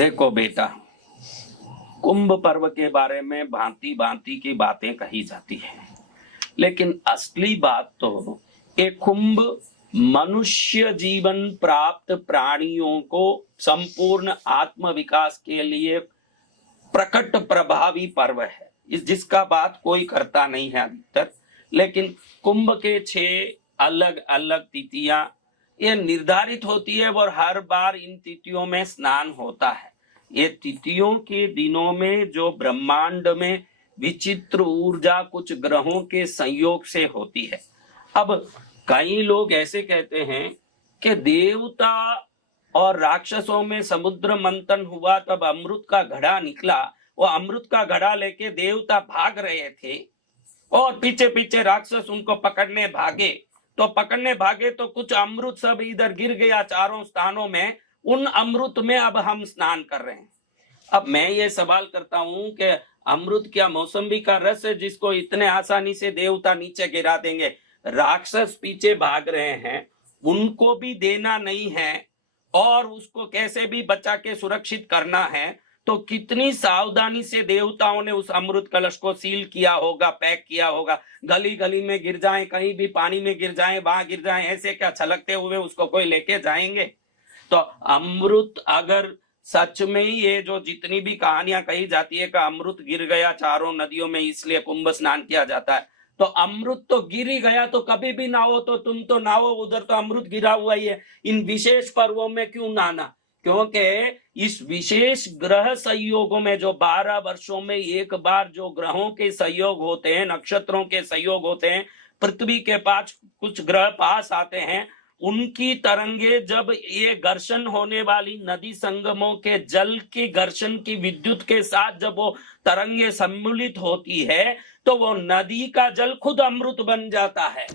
देखो बेटा, कुंभ पर्व के बारे में भांति भांति की बातें कही जाती है, लेकिन असली बात तो एक कुंभ मनुष्य जीवन प्राप्त प्राणियों को संपूर्ण आत्म विकास के लिए प्रकट प्रभावी पर्व है, जिसका बात कोई करता नहीं है अधिकतर। लेकिन कुंभ के 6 अलग अलग तिथियां ये निर्धारित होती है और हर बार इन तिथियों में स्नान होता है। ये तिथियों के दिनों में जो ब्रह्मांड में विचित्र ऊर्जा कुछ ग्रहों के संयोग से होती है। अब कई लोग ऐसे कहते हैं कि देवता और राक्षसों में समुद्र मंथन हुआ, तब अमृत का घड़ा निकला, वो अमृत का घड़ा लेके देवता भाग रहे थे और पीछे पीछे राक्षस उनको पकड़ने भागे तो कुछ अमृत सब इधर गिर गया चारों स्थानों में। उन अमृत में अब हम स्नान कर रहे हैं। अब मैं ये सवाल करता हूं कि अमृत क्या मौसम्बी का रस है जिसको इतने आसानी से देवता नीचे गिरा देंगे? राक्षस पीछे भाग रहे हैं, उनको भी देना नहीं है और उसको कैसे भी बचा के सुरक्षित करना है, तो कितनी सावधानी से देवताओं ने उस अमृत कलश को सील किया होगा, पैक किया होगा। गली गली में गिर जाए, कहीं भी पानी में गिर जाए, वहां गिर जाए, ऐसे क्या छलकते हुए उसको कोई लेके जाएंगे? तो अमृत अगर सच में ही ये जो जितनी भी कहानियां कही जाती है कि अमृत गिर गया चारों नदियों में इसलिए कुंभ स्नान किया जाता है, तो अमृत तो गिर ही गया, तो कभी भी नहाओ तो तुम तो नहाओ, उधर तो अमृत गिरा हुआ ही है। इन विशेष पर्वों में क्यों नहाना? क्योंकि इस विशेष ग्रह संयोगों में जो 12 वर्षों में एक बार जो ग्रहों के संयोग होते हैं, नक्षत्रों के संयोग होते हैं, पृथ्वी के पास कुछ ग्रह पास आते हैं, उनकी तरंगे जब ये घर्षण होने वाली नदी संगमों के जल की घर्षण की विद्युत के साथ जब वो तरंगे सम्मिलित होती है, तो वो नदी का जल खुद अमृत बन जाता है।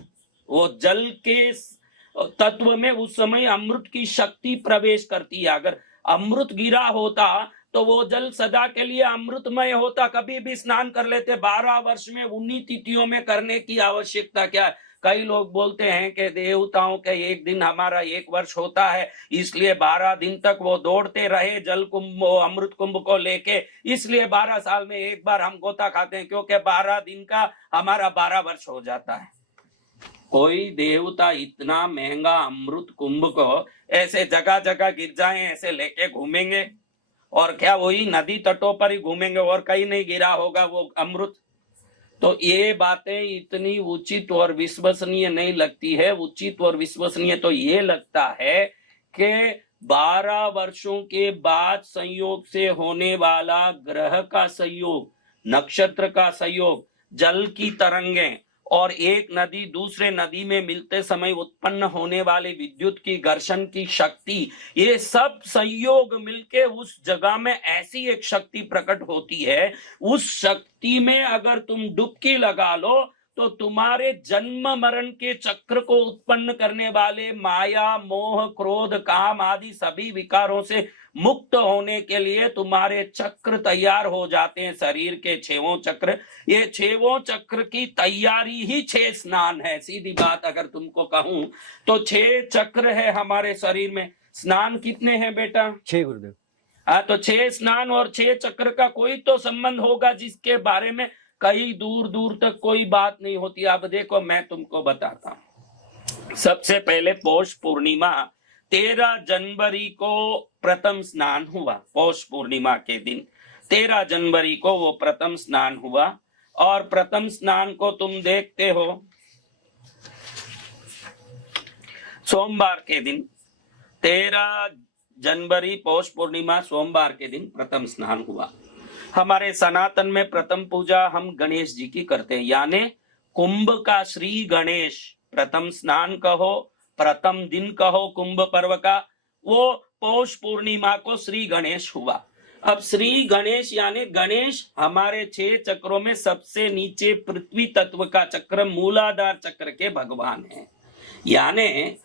वो जल के तत्व में उस समय अमृत की शक्ति प्रवेश करती है। अगर अमृत गिरा होता तो वो जल सदा के लिए अमृतमय होता, कभी भी स्नान कर लेते। 12 वर्ष में उन्हीं तिथियों में करने की आवश्यकता क्या है? कई लोग बोलते हैं कि देवताओं के एक दिन हमारा 1 वर्ष होता है, इसलिए 12 दिन तक वो दौड़ते रहे जल कुंभ अमृत कुंभ को लेके, इसलिए 12 साल में एक बार हम गोता खाते हैं, क्योंकि 12 दिन का हमारा 12 वर्ष हो जाता है। कोई देवता इतना महंगा अमृत कुंभ को ऐसे जगह जगह गिर जाए ऐसे लेके घूमेंगे? और क्या वही नदी तटों पर ही घूमेंगे और कहीं नहीं गिरा होगा वो अमृत? तो ये बातें इतनी उचित और विश्वसनीय नहीं लगती है। उचित और विश्वसनीय तो ये लगता है कि 12 वर्षों के बाद संयोग से होने वाला ग्रह का संयोग, नक्षत्र का संयोग, जल की तरंगें और एक नदी दूसरे नदी में मिलते समय उत्पन्न होने वाले विद्युत की घर्षण की शक्ति, ये सब संयोग मिलके उस जगह में ऐसी एक शक्ति प्रकट होती है। उस शक्ति में अगर तुम डुबकी लगा लो तो तुम्हारे जन्म मरण के चक्र को उत्पन्न करने वाले माया, मोह, क्रोध, काम आदि सभी विकारों से मुक्त होने के लिए तुम्हारे चक्र तैयार हो जाते हैं। शरीर के 6 चक्र, ये 6 चक्र की तैयारी ही 6 स्नान है। सीधी बात अगर तुमको कहूं तो 6 चक्र है हमारे शरीर में। स्नान कितने हैं बेटा? 6 गुरुदेव। हाँ, तो 6 स्नान और 6 चक्र का कोई तो संबंध होगा जिसके बारे में कई दूर दूर तक कोई बात नहीं होती। अब देखो मैं तुमको बताता हूं। सबसे पहले पौष पूर्णिमा 13 जनवरी को प्रथम स्नान हुआ। पौष पूर्णिमा के दिन 13 जनवरी को वो प्रथम स्नान हुआ, और प्रथम स्नान को तुम देखते हो सोमवार के दिन। 13 जनवरी पौष पूर्णिमा सोमवार के दिन प्रथम स्नान हुआ। हमारे सनातन में प्रथम पूजा हम गणेश जी की करते हैं, यानी कुंभ का श्री गणेश प्रथम स्नान कहो, प्रथम दिन कहो कुंभ पर्व का, वो पौष पूर्णिमा को श्री गणेश हुआ। अब श्री गणेश यानी गणेश हमारे 6 चक्रों में सबसे नीचे पृथ्वी तत्व का चक्र, मूलाधार चक्र के भगवान है। यानी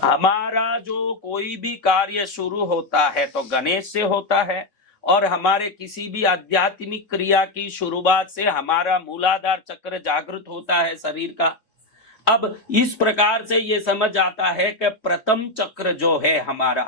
हमारा जो कोई भी कार्य शुरू होता है तो गणेश से होता है, और हमारे किसी भी आध्यात्मिक क्रिया की शुरुआत से हमारा मूलाधार चक्र जागृत होता है शरीर का। अब इस प्रकार से ये समझ आता है कि प्रथम चक्र जो है हमारा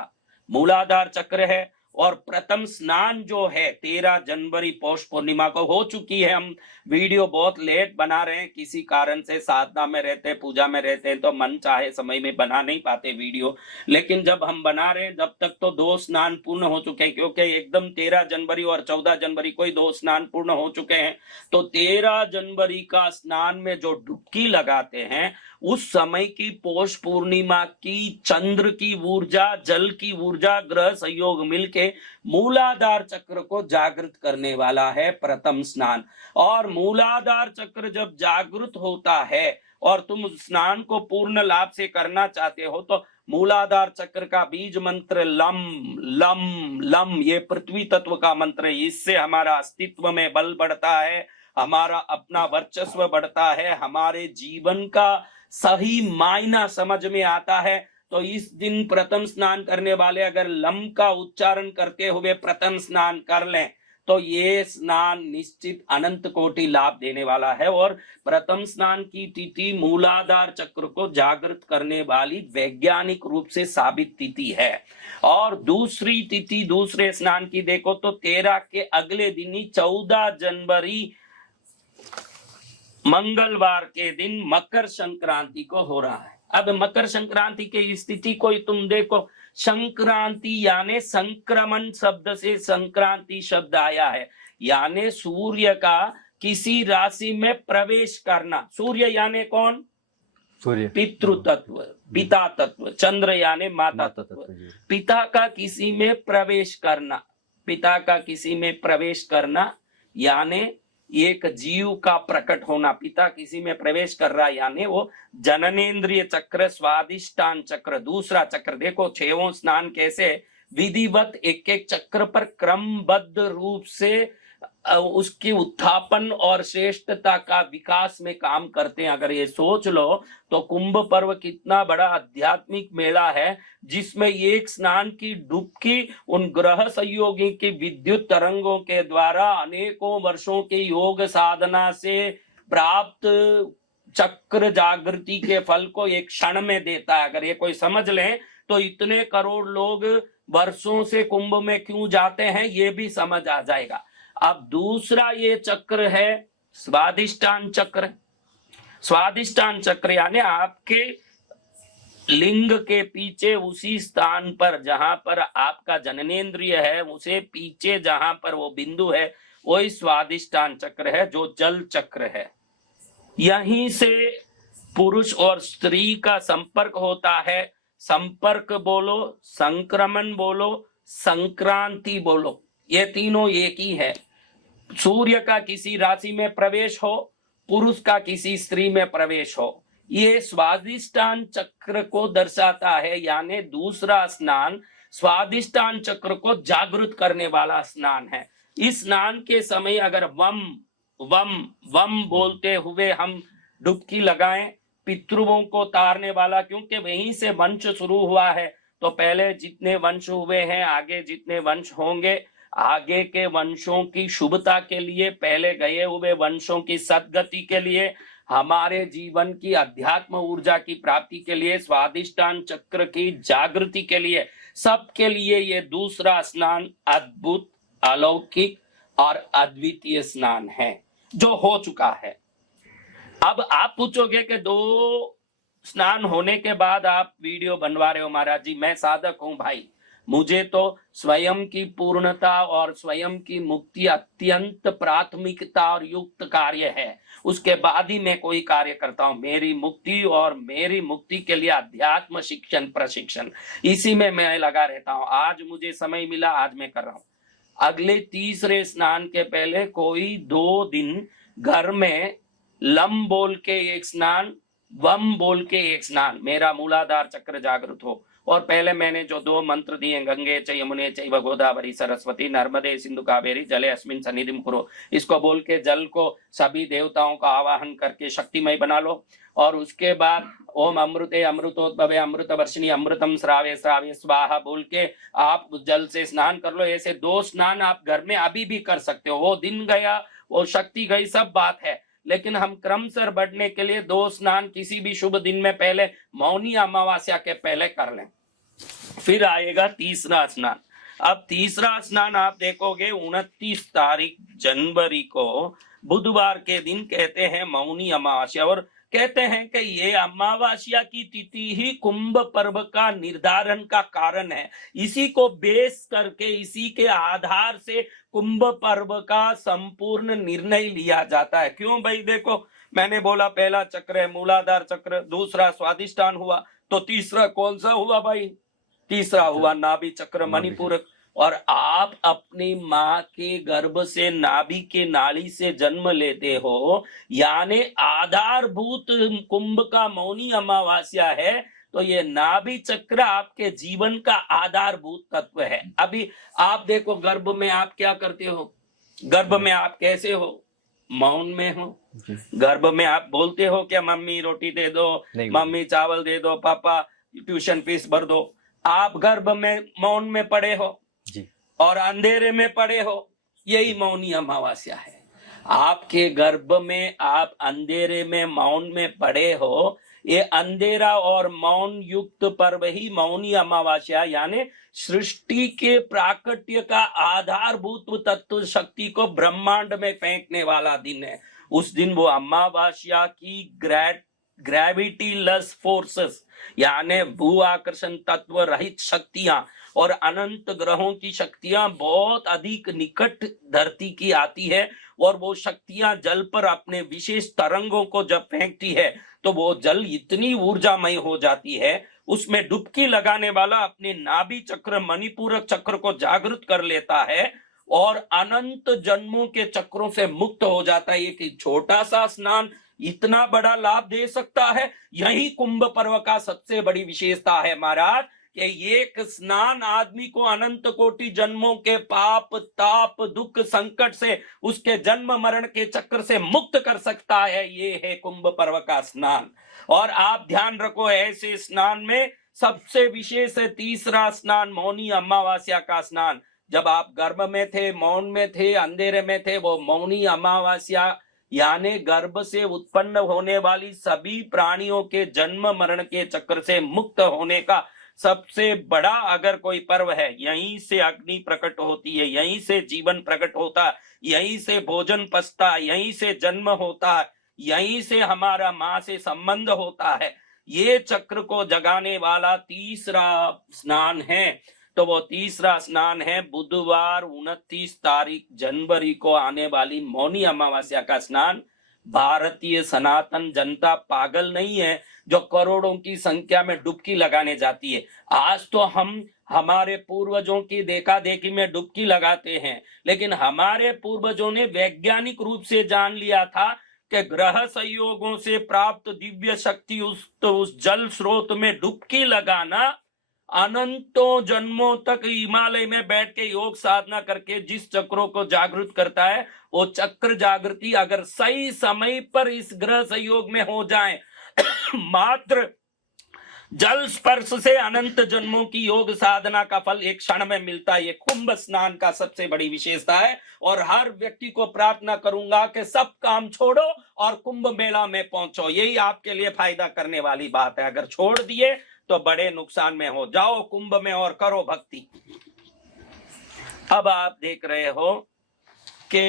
मूलाधार चक्र है, और प्रथम स्नान जो है 13 जनवरी पौष पूर्णिमा को हो चुकी है। हम वीडियो बहुत लेट बना रहे हैं, किसी कारण से साधना में रहते हैं, पूजा में रहते हैं, तो मन चाहे समय में बना नहीं पाते वीडियो। लेकिन जब हम बना रहे हैं जब तक तो 2 स्नान पूर्ण हो चुके हैं, क्योंकि एकदम 13 जनवरी और 14 जनवरी को ही 2 स्नान पूर्ण हो चुके हैं। तो 13 जनवरी का स्नान में जो डुबकी लगाते हैं उस समय की पौष पूर्णिमा की चंद्र की ऊर्जा, जल की ऊर्जा, ग्रह संयोग मिलके मूलाधार चक्र को जागृत करने वाला है प्रथम स्नान। और मूलाधार चक्र जब जागृत होता है और तुम स्नान को पूर्ण लाभ से करना चाहते हो तो मूलाधार चक्र का बीज मंत्र लम लम लम, ये पृथ्वी तत्व का मंत्र है। इससे हमारा अस्तित्व में बल बढ़ता है, हमारा अपना वर्चस्व बढ़ता है, हमारे जीवन का सही मायना समझ में आता है। तो इस दिन प्रथम स्नान करने वाले अगर लम का उच्चारण करते हुए प्रथम स्नान कर लें तो ये स्नान निश्चित अनंत कोटि लाभ देने वाला है। और प्रथम स्नान की तिथि मूलाधार चक्र को जागृत करने वाली वैज्ञानिक रूप से साबित तिथि है। और दूसरी तिथि दूसरे स्नान की देखो तो 13 के अगले दिन ही 14 जनवरी मंगलवार के दिन मकर संक्रांति को हो रहा है। अब मकर संक्रांति के स्थिति को तुम देखो, संक्रांति यानी संक्रमण शब्द से संक्रांति शब्द आया है, यानी सूर्य का किसी राशि में प्रवेश करना। सूर्य यानी कौन? सूर्य पितृ तत्व, पिता तत्व। चंद्र यानी माता तत्व। पिता का किसी में प्रवेश करना, पिता का किसी में प्रवेश करना यानी एक जीव का प्रकट होना। पिता किसी में प्रवेश कर रहा है यानी वो जननेन्द्रिय चक्र, स्वादिष्टान चक्र, दूसरा चक्र। देखो 6वां स्नान कैसे विधिवत एक एक चक्र पर क्रमबद्ध रूप से उसकी उत्थापन और श्रेष्ठता का विकास में काम करते हैं। अगर ये सोच लो तो कुंभ पर्व कितना बड़ा आध्यात्मिक मेला है, जिसमें एक स्नान की डुबकी उन ग्रह संयोगी की विद्युत तरंगों के द्वारा अनेकों वर्षों के योग साधना से प्राप्त चक्र जागृति के फल को एक क्षण में देता है। अगर ये कोई समझ ले तो इतने करोड़ लोग वर्षों से कुंभ में क्यों जाते हैं ये भी समझ आ जाएगा। अब दूसरा ये चक्र है स्वादिष्टान चक्र। स्वादिष्टान चक्र यानी आपके लिंग के पीछे उसी स्थान पर जहां पर आपका जननेन्द्रिय है, उसे पीछे जहां पर वो बिंदु है वही स्वादिष्टान चक्र है, जो जल चक्र है। यहीं से पुरुष और स्त्री का संपर्क होता है। संपर्क बोलो, संक्रमण बोलो, संक्रांति बोलो, ये तीनों एक ही है। सूर्य का किसी राशि में प्रवेश हो, पुरुष का किसी स्त्री में प्रवेश हो, ये स्वादिष्टान चक्र को दर्शाता है। यानी दूसरा स्नान स्वादिष्टान चक्र को जागृत करने वाला स्नान है। इस स्नान के समय अगर वम वम वम बोलते हुए हम डुबकी लगाएं, पितृओं को तारने वाला, क्योंकि वहीं से वंश शुरू हुआ है। तो पहले जितने वंश हुए हैं, आगे जितने वंश होंगे, आगे के वंशों की शुभता के लिए, पहले गए हुए वंशों की सद्गति के लिए, हमारे जीवन की अध्यात्म ऊर्जा की प्राप्ति के लिए, स्वादिष्टान चक्र की जागृति के लिए, सबके लिए ये दूसरा स्नान अद्भुत, अलौकिक और अद्वितीय स्नान है जो हो चुका है। अब आप पूछोगे कि 2 स्नान होने के बाद आप वीडियो बनवा रहे हो महाराज जी। मैं साधक हूं भाई, मुझे तो स्वयं की पूर्णता और स्वयं की मुक्ति अत्यंत प्राथमिकता और युक्त कार्य है, उसके बाद ही मैं कोई कार्य करता हूं। मेरी मुक्ति और मेरी मुक्ति के लिए अध्यात्म शिक्षण प्रशिक्षण, इसी में मैं लगा रहता हूं। आज मुझे समय मिला, आज मैं कर रहा हूं। अगले तीसरे स्नान के पहले कोई 2 दिन घर में लम बोल के एक स्नान, वम बोल के एक स्नान, मेरा मूलाधार चक्र जागृत हो। और पहले मैंने जो 2 मंत्र दिए, गंगे च यमुने चैव गोदावरी सरस्वती नर्मदे सिंधु कावेरी जले अस्मिन् सन्निधिं कुरु, इसको बोल के जल को सभी देवताओं का आवाहन करके शक्तिमय बना लो। और उसके बाद ओम अमृते अमृतोद्भवे अमृत वर्षिणी अमृतम श्रावे श्रावे स्वाहा बोल के आप जल से स्नान कर लो। ऐसे 2 स्नान आप घर में अभी भी कर सकते हो। वो दिन गया, वो शक्ति गई, सब बात है, लेकिन हम क्रमशः बढ़ने के लिए 2 स्नान किसी भी शुभ दिन में पहले मौनी अमावस्या के पहले कर लें। फिर आएगा तीसरा स्नान। अब तीसरा स्नान आप देखोगे 29 तारीख जनवरी को बुधवार के दिन कहते हैं मौनी अमावस्या, और कहते हैं कि ये अमावस्या की तिथि ही कुंभ पर्व का निर्धारण का कारण है। इसी को बेस करके, इसी के आधार से कुंभ पर्व का संपूर्ण निर्णय लिया जाता है। क्यों भाई? देखो, मैंने बोला पहला चक्र है मूलाधार चक्र, दूसरा स्वादिष्ठान हुआ, तो तीसरा कौन सा हुआ भाई? तीसरा हुआ नाभि चक्र मणिपूरक। और आप अपनी माँ के गर्भ से, नाभि के नाली से जन्म लेते हो, यानी आधारभूत कुंभ का मौनी अमावस्या है, तो ये नाभि चक्र आपके जीवन का आधारभूत तत्व है। अभी आप देखो, गर्भ में आप क्या करते हो? गर्भ में आप कैसे हो? मौन में हो। गर्भ में आप बोलते हो क्या? मम्मी रोटी दे दो, मम्मी चावल दे दो, पापा ट्यूशन फीस भर दो। आप गर्भ में मौन में पड़े हो जी, और अंधेरे में पड़े हो। यही मौनी अमावस्या है। आपके गर्भ में आप अंधेरे में मौन में पड़े हो। ये अंधेरा और मौन युक्त पर्व ही मौनी अमावस्या, यानी सृष्टि के प्राकट्य का आधारभूत तत्व शक्ति को ब्रह्मांड में फेंकने वाला दिन है। उस दिन वो अमावस्या की ग्रेविटी लेस फोर्सेस, यानी भू आकर्षण तत्व रहित शक्तियां और अनंत ग्रहों की शक्तियां बहुत अधिक निकट धरती की आती है, और वो शक्तियां जल पर अपने विशेष तरंगों को जब फेंकती है तो वो जल इतनी ऊर्जामय हो जाती है, उसमें डुबकी लगाने वाला अपने नाभि चक्र मणिपूरक चक्र को जागृत कर लेता है और अनंत जन्मों के चक्रों से मुक्त हो जाता है। एक छोटा सा स्नान इतना बड़ा लाभ दे सकता है। यही कुंभ पर्व का सबसे बड़ी विशेषता है महाराज, कि एक स्नान आदमी को अनंत कोटि जन्मों के पाप ताप दुख संकट से, उसके जन्म मरण के चक्र से मुक्त कर सकता है। ये है कुंभ पर्व का स्नान। और आप ध्यान रखो, ऐसे स्नान में सबसे विशेष है तीसरा स्नान, मौनी अमावस्या का स्नान। जब आप गर्भ में थे, मौन में थे, अंधेरे में थे, वो मौनी अमावस्या यानी गर्भ से उत्पन्न होने वाली सभी प्राणियों के जन्म मरण के चक्र से मुक्त होने का सबसे बड़ा अगर कोई पर्व है। यहीं से अग्नि प्रकट होती है, यहीं से जीवन प्रकट होता है, यहीं से भोजन पचता है, यहीं से जन्म होता है, यहीं से हमारा माँ से संबंध होता है। ये चक्र को जगाने वाला तीसरा स्नान है। तो वो तीसरा स्नान है बुधवार 29 तारीख जनवरी को आने वाली मौनी अमावस्या का स्नान। भारतीय सनातन जनता पागल नहीं है जो करोड़ों की संख्या में डुबकी लगाने जाती है। आज तो हम हमारे पूर्वजों की देखा देखी में डुबकी लगाते हैं, लेकिन हमारे पूर्वजों ने वैज्ञानिक रूप से जान लिया था कि ग्रह संयोगों से प्राप्त दिव्य शक्ति उस जल स्रोत में डुबकी लगाना अनंतों जन्मों तक हिमालय में बैठ के योग साधना करके जिस चक्रों को जागृत करता है, वो चक्र जागृति अगर सही समय पर इस ग्रह संयोग में हो जाए मात्र जल स्पर्श से अनंत जन्मों की योग साधना का फल एक क्षण में मिलता है। ये कुंभ स्नान का सबसे बड़ी विशेषता है। और हर व्यक्ति को प्रार्थना करूंगा कि सब काम छोड़ो और कुंभ मेला में पहुंचो। यही आपके लिए फायदा करने वाली बात है। अगर छोड़ दिए तो बड़े नुकसान में हो। जाओ कुंभ में और करो भक्ति। अब आप देख रहे हो कि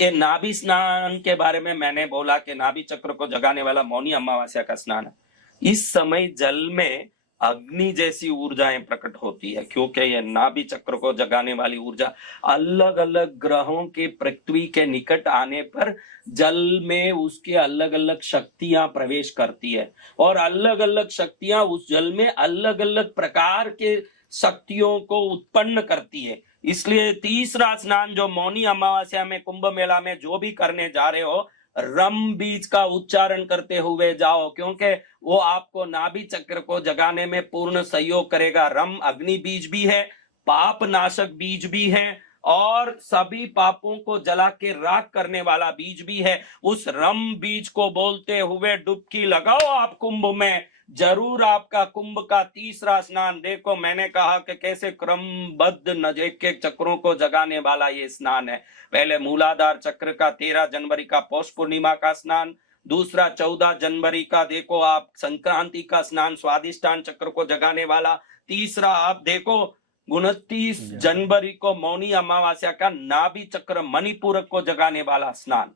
ये नाभि स्नान के बारे में मैंने बोला कि नाभि चक्र को जगाने वाला मौनी अमावस्या का स्नान है। इस समय जल में अग्नि जैसी ऊर्जाएं प्रकट होती है, क्योंकि ये नाभि चक्र को जगाने वाली ऊर्जा अलग अलग ग्रहों के पृथ्वी के निकट आने पर जल में उसके अलग अलग शक्तियां प्रवेश करती है, और अलग अलग शक्तियां उस जल में अलग अलग प्रकार के शक्तियों को उत्पन्न करती है। इसलिए तीसरा स्नान जो मौनी अमावस्या में कुंभ मेला में जो भी करने जा रहे हो, रम बीज का उच्चारण करते हुए जाओ, क्योंकि वो आपको नाभि चक्र को जगाने में पूर्ण सहयोग करेगा। रम अग्नि बीज भी है, पाप नाशक बीज भी है, और सभी पापों को जला के राख करने वाला बीज भी है। उस रम बीज को बोलते हुए डुबकी लगाओ आप कुंभ में। जरूर आपका कुंभ का तीसरा स्नान, देखो मैंने कहा कि कैसे क्रमबद्ध एक एक चक्रों को जगाने वाला ये स्नान है। पहले मूलाधार चक्र का 13 जनवरी का पौष पूर्णिमा का स्नान, दूसरा 14 जनवरी का देखो आप संक्रांति का स्नान स्वादिष्ठान चक्र को जगाने वाला, तीसरा आप देखो 29 जनवरी को मौनी अमावस्या का नाभि चक्र मणिपुर को जगाने वाला स्नान,